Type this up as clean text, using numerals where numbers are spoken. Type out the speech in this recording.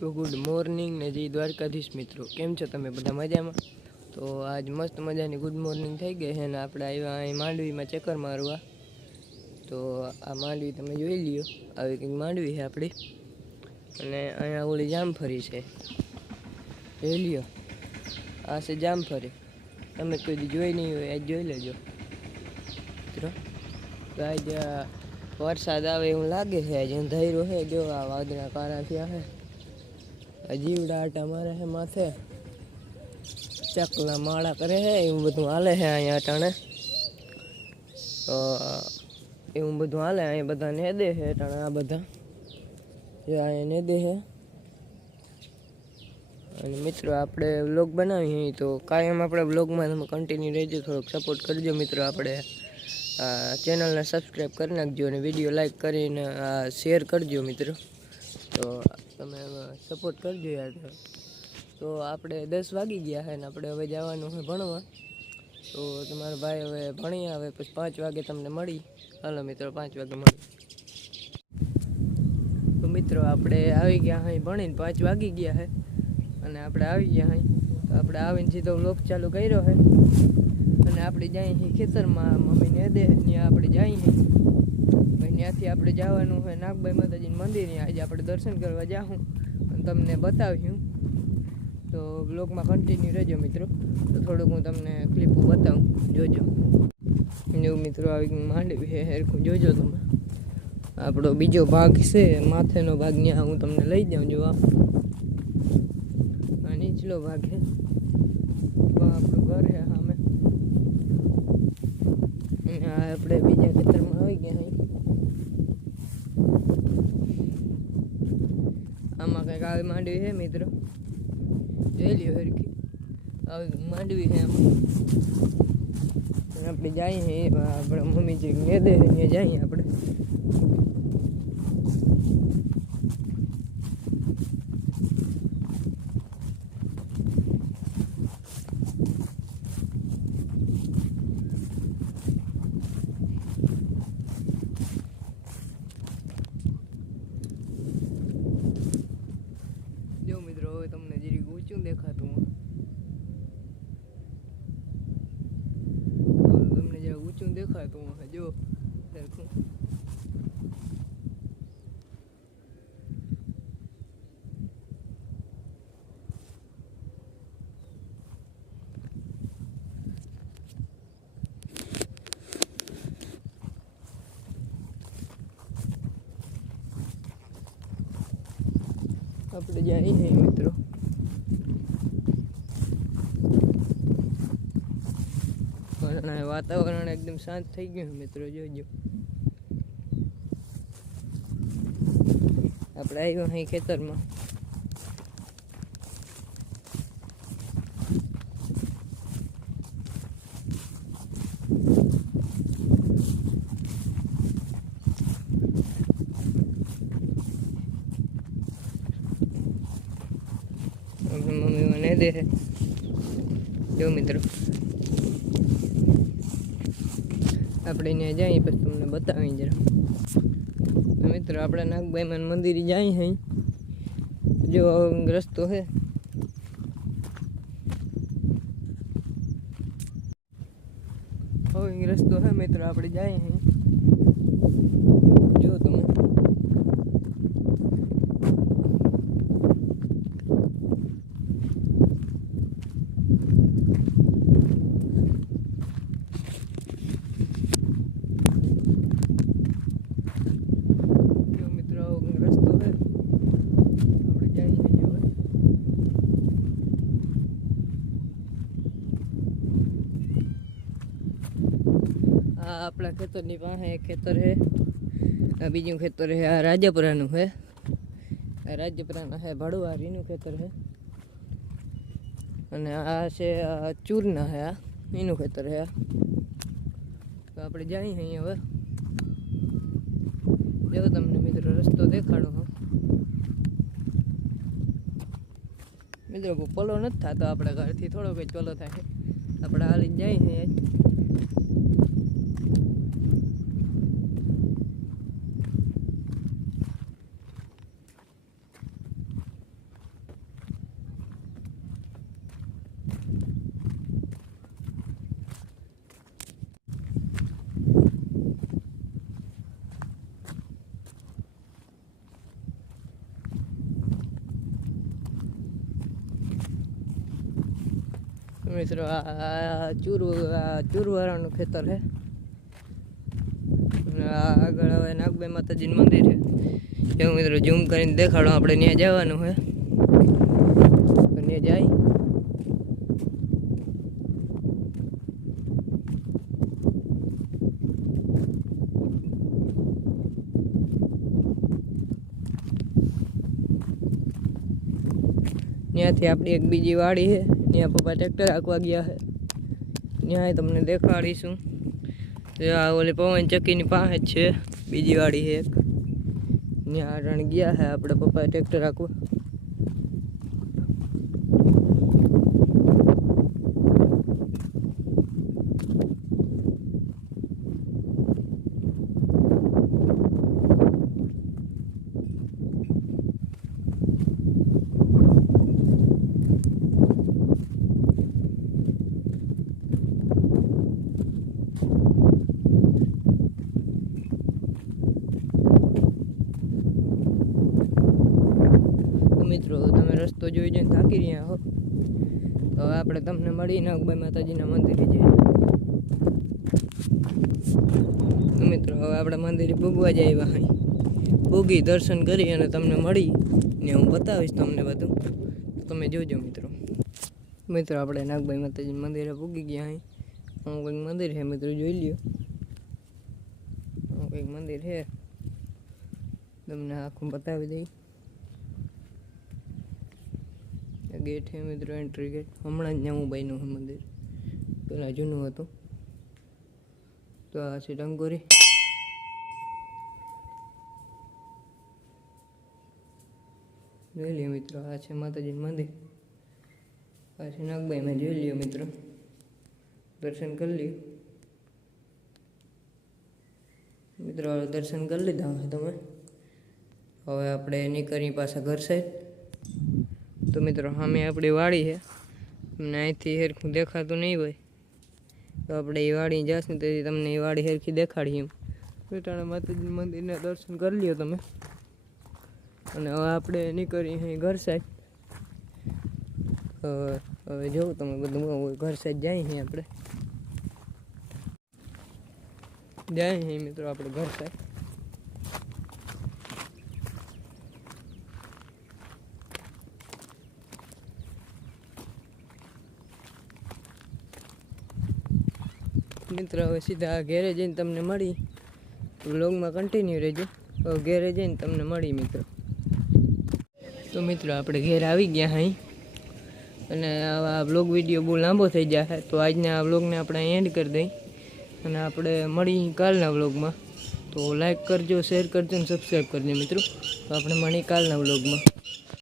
તો good morning ને જય દ્વારકાધીશ મિત્રો, કેમ છો તમે બધા મજામાં? તો આજ મસ્ત મજાની ગુડ મોર્નિંગ થઈ ગઈ છે ને આપણે આવ્યા અહીં માંડવીમાં ચક્કર મારવા. તો આ માંડવી તમે જોઈ લ્યો, આવી કંઈક માંડવી છે આપણી. અને અહીંયા ઓલી જામફળી છે, જોઈ લ્યો. આ છે જામફળી, તમે કોઈ દી જોઈ નહીં હોય આજ જોઈ લેજો મિત્રો. તો આજ વરસાદ આવે એવું લાગે છે, આજે અંધારું છે. જો આ વાદળા કાળા થયા છે, જીવડા આટા મારે છે માથે, ચકલા માળા કરે છે, એવું બધું હાલે છે અહીંયા અટાણે. તો એવું બધું હાલે અહીંયા, બધા નેદે છે અટાણે. આ બધા જે અહીંયા નેદે છે. અને મિત્રો આપણે વ્લોગ બનાવીએ તો કાયમ આપણે વ્લોગમાં તમે કન્ટિન્યુ રહેજો, થોડોક સપોર્ટ કરજો મિત્રો. આપણે ચેનલને સબસ્ક્રાઈબ કરી નાખજો અને વિડીયો લાઈક કરીને શેર કરજો મિત્રો. તો તમે સપોર્ટ કરજો યાર. તો આપણે 10 વાગી ગયા છે ને આપણે હવે જવાનું છે ભણવા. તો તમારો ભાઈ હવે ભણી આવે પછી 5 વાગે તમને મળી. હાલો મિત્રો, 5 વાગે મળી. તો મિત્રો આપણે આવી ગયા અહીં ભણીને 5 વાગી ગયા છે અને આપણે આવી ગયા અહીં. તો આપણે આવીને સીધો વ્લોગ ચાલુ કર્યો છે અને આપણે જઈએ ખેતરમાં, મમ્મીને દે ત્યાં આપણે જઈએ. ત્યાંથી આપણે જવાનું હોય નાગબાઈ માતાજીનું મંદિર, આજે આપણે દર્શન કરવા જાઉં અને તમને બતાવ્યું. તો બ્લોગમાં કન્ટિન્યુ રહેજો મિત્રો. તો થોડુંક હું તમને ક્લિપો બતાવું, જોજો. એવું મિત્રો આવી માંડવી છે, હેરખું જોજો તમે. આપણો બીજો ભાગ છે, માથેનો ભાગ, ત્યાં હું તમને લઈ જાઉં જોવા. આ નીચલો ભાગ છે, આપણું ઘર છે સામે. આપણે બીજા ખેતરમાં આવી ગયા. આમાં કંઈક આવી માંડવી છે મિત્રો, જોઈ લ્યો હરખી. આવી માંડવી છે આમાં. આપણે જઈએ, આપણા મમ્મી જે મેદે છે ત્યાં જઈએ આપણે. તમને જરીક ઊંચું દેખાતું, તમને જરા ઊંચું દેખાતું જો સરખું. આપણે જઈએ મિત્રો. વાતાવરણ એકદમ શાંત થઈ ગયું મિત્રો, જોજો. આપણે આવ્યો અહીં ખેતરમાં. મમ્મી મને દે જો મિત્રો. આપણે ત્યાં જઈએ પછી તમને બતાવી જરા મિત્રો. આપણે નાગબાઈમાં મંદિરે જઈએ અહીં, જો રસ્તો છે. હવે રસ્તો છે મિત્રો, આપણે જઈએ અહીં, જો તમે. આપણા ખેતરની પાસે એક ખેતર છે, આ બીજું ખેતર છે, આ રાજપરાનું છે. આ રાજપરાના છે ભડવારીનું ખેતર છે. અને આ છે ચૂરના છે, આ એનું ખેતર છે. તો આપણે જઈએ અહીં હવે. જો તમને મિત્રો રસ્તો દેખાડો હું મિત્રો. પલો નથી થતો આપણા ઘરથી, થોડો કંઈ ચલો થાય. આપણે હાલીને જઈએ. મિત્રો આ ચૂરવાળાનું ખેતર છે. આગળ હવે નાગબાઈ માતાજીનું મંદિર છે. એવું મિત્રો ઝૂમ કરીને દેખાડો. આપણે ત્યાં જવાનું છે, ત્યાં જાય. ત્યાંથી આપણી એક બીજી વાડી છે, ત્યાં પપ્પા ટ્રેક્ટર હાંકવા ગયા છે. ત્યાં તમને દેખાડીશું. આ ઓલી પવન ચક્કીની પાસે જ છે બીજી વાડી છે એક. ત્યાં રણ ગયા છે આપણે પપ્પા ટ્રેક્ટર હાંકવા. મિત્રો તમે રસ્તો જોઈ જઈને થાકી રહ્યા હો, તો હવે આપણે તમને મળી નાગબાઈ માતાજીના મંદિરે જઈએ. તો મિત્રો હવે આપણે મંદિરે પૂગવા જઈએ. અહીં પૂગી દર્શન કરી અને તમને મળી ને હું બતાવીશ તમને બધું, તમે જોજો મિત્રો. મિત્રો આપણે નાગબાઈ માતાજીના મંદિરે પૂગી ગયા. અહીં કંઈક મંદિર છે મિત્રો, જોઈ લ્યો. કંઈક મંદિર છે, તમને આખું બતાવી દઈ. ગેટ છે મિત્રો, એન્ટ્રી ગેટ. હમણાં જ નવું બન્યું છે મંદિર, પેલા જૂનું હતું. તો આ છે ડંગોરી. જોઈ લ્યો મિત્રો, આ છે માતાજીનું મંદિર. આ છે નાગબાઈ માં, જોઈ લ્યો મિત્રો, દર્શન કરી લ્યો મિત્રો. દર્શન કરી લીધા હવે તમે. હવે આપણે નીકળી પાછા ઘર સાઈડ. તો મિત્રો સામે આપણી વાડી છે, તમને અહીંથી હેરખું દેખાતું નહીં હોય, તો આપણે એ વાડી જશું તેથી તમને એ વાડી હેરખી દેખાડીએ. એમ બેટાણા માતાજીના મંદિરના દર્શન કરી લ્યો તમે. અને હવે આપણે નીકળીએ અહીં ઘર સાઈડ. હવે જોઉં તમે બધું ઘર સાઈડ જાય છીએ આપણે. જાય છીએ મિત્રો આપણે ઘર સાઈડ. મિત્રો હવે સીધા ઘેરે જઈને તમને મળી. વ્લોગમાં કન્ટિન્યુ રહેજો. હવે ઘેરે જઈને તમને મળી મિત્રો. તો મિત્રો આપણે ઘેર આવી ગયા અહીં, અને આ વ્લોગ વિડીયો બહુ લાંબો થઈ જાય, તો આજના આ વ્લોગને આપણે એન્ડ કરી દઈ. અને આપણે મળી કાલના વ્લોગમાં. તો લાઈક કરજો, શેર કરજો અને સબસ્ક્રાઈબ કરજો મિત્રો. તો આપણે મળી કાલના વ્લોગમાં.